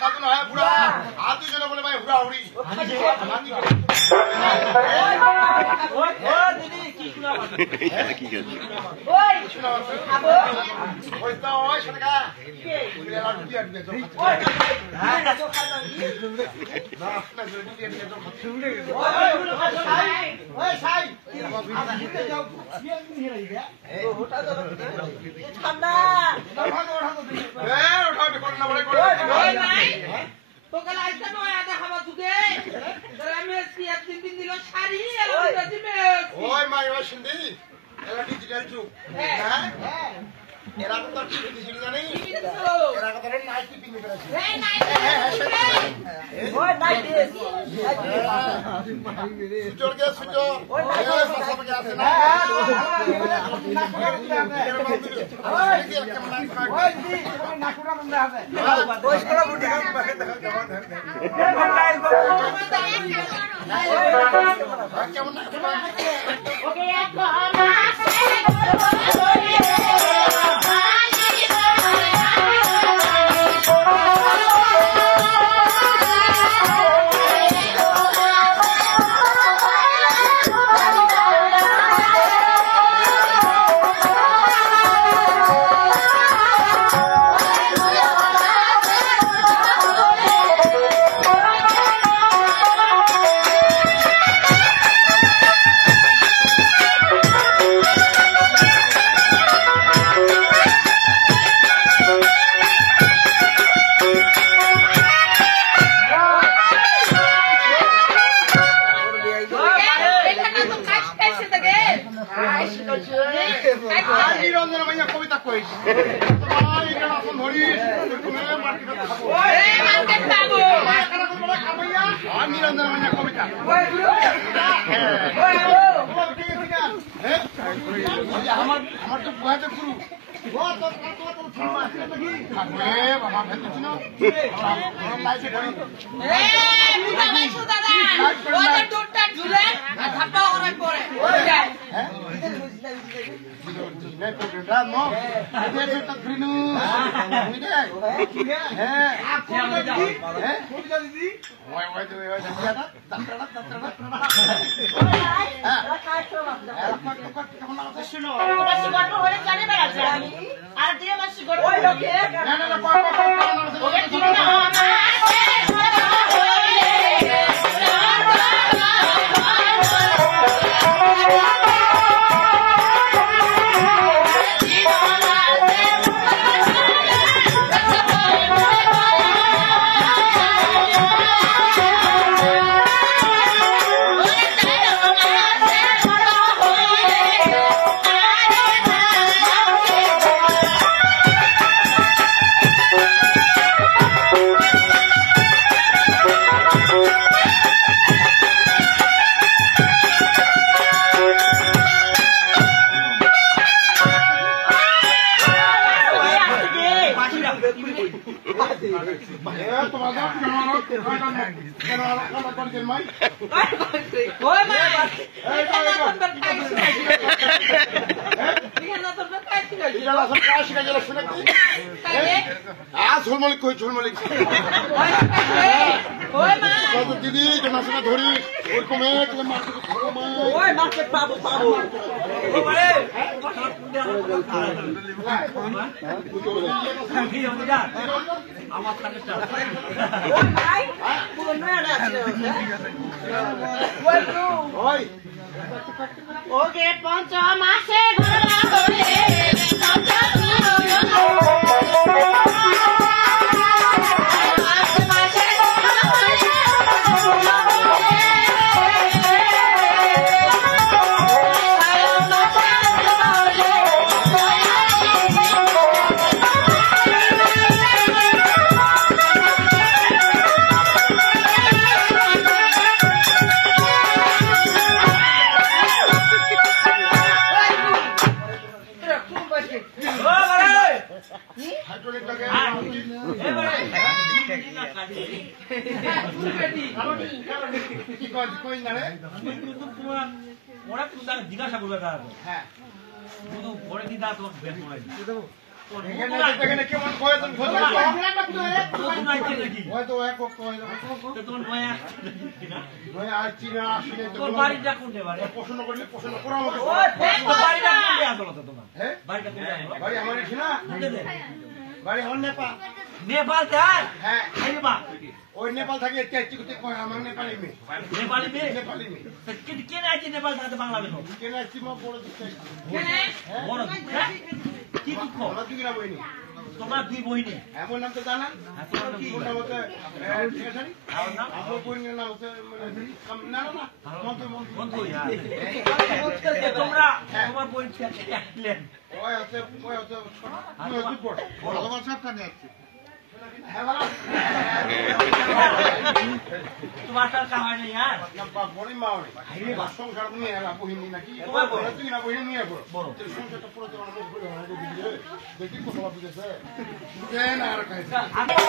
সাধন হয় বুড়া আর দুজনে বলে ভাই হুড়া হুড়ি তোকে লাইতে নয় আদা খাবা তুকে আমি সিয়াত দিন দিল শাড়ি আর দিমে ওই মাই ওই শুনদি এরা ডিজিটাল যুগ হ্যাঁ এরা তো টিভি ছিল জানি এরা কত নাইট টিপিং করেছে এই নাইট ওই নাইট সুজোর কে সুজোর ওই পাশা পাশা আছে না ওই নাকুরা মনে আছে ওই করা বুটি পাখে দেখা কেমন ওকে এক নিরঞ্জন ভাইয়া কবিতা কইছে নিরঞ্জন ভাইয়া কবিতা আমার তো বুঝাতে গুরু আর দিয়ে মাসি গড় ঝুলমলিক কই ঝুলমলিক দিদি জানাশোনা ধরি ওরকম মার্কেট পাবো ওকে পঞ্চ মাসে জিজ্ঞাসা করবে হ্যাঁ শুধু পরে দিন তোমাকে বের করে দেবো এখানে কেমন কয় তুমি খোঁজ নাও হয়তো এক কক কয় নয় আর চিনা আসলে তো প্রশ্ন করলে প্রশ্ন করা আমাকে হ্যাঁ বাড়ি আমার এখানে না বাড়ি আমার নেপাল হ্যাঁ ওই নেপাল থাকে আমার নেপালি মেয়ে নেপালি মেয়ে কেন আছে নেপাল থাকতে বাংলাদেশ কেন আসছি মা বড় দিচ্ছে বড় কি দুঃখ আমরা দুই না বইনি তোমরা দুই বহিনী এমন নাম তো জানান ওর নাম হচ্ছে ঠিক আছে আমার বইনের নাম হচ্ছে না না না বন্ধু তোমরা তোমার বই আসলেন ওই হচ্ছে ভালোবাসার কানে আসছে তোমার সাথে কামাই নেই আর বড়ই মা সংসার নিয়ে বহিনী নাকি তুই না বহিনী নিয়ে বড় সংসারটা পুরো দেখি কথা বুঝেছে আর